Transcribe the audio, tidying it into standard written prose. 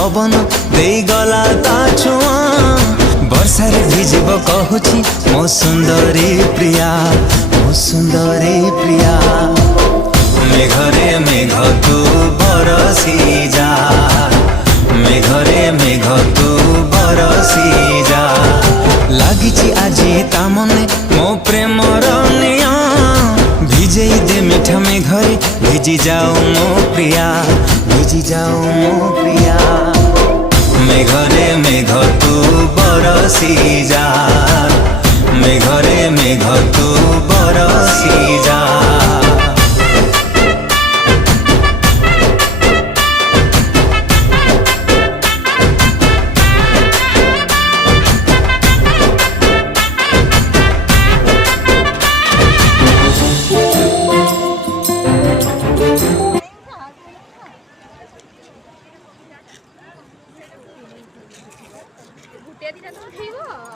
पवन दे गला ता छुआ वर्षार भिजब कहूची मो सुंदरी प्रिया मो सुंदरी प्रिया मेघरे मेघ तू बरसी जा मेघरे मेघ तू बरसी जा लागिची आजी ता मने मो प्रेमर निया भिजेई दे मीठा मेघरे भिजी जाओ मो प्रिया भिजी जाओ मो प्रिया मेघरे मेघ तू बरसी जा मेघरे मेघ तू बरसी जा। गुटिया दिटा तो उठेइबो।